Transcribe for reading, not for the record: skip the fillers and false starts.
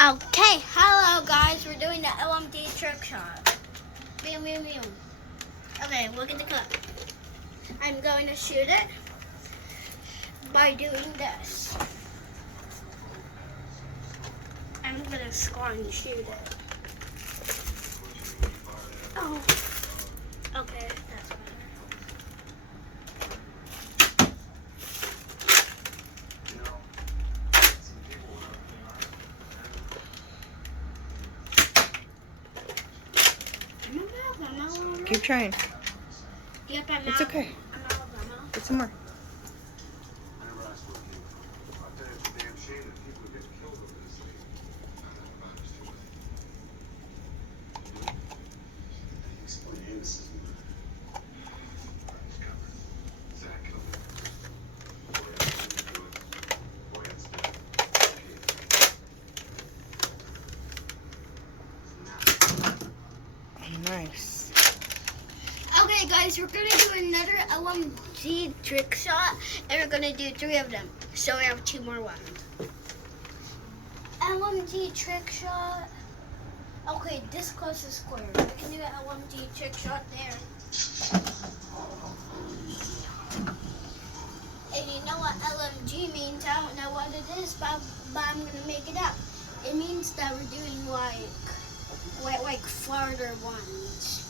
Okay, hello guys, we're doing the LMG Trick Shot. Meow, meow, meow. Okay, look at the cup. I'm going to shoot it by doing this. I'm going to score and shoot it. Oh, okay, that's better. Keep trying. It's okay. Get some more. Nice. Okay guys, we're going to do another LMG Trick Shot, and we're going to do 3 of them. So we have 2 more ones. LMG Trick Shot. Okay, this close is square. We can do an LMG Trick Shot there. And you know what LMG means? I don't know what it is, but I'm going to make it up. It means that we're doing like farther ones.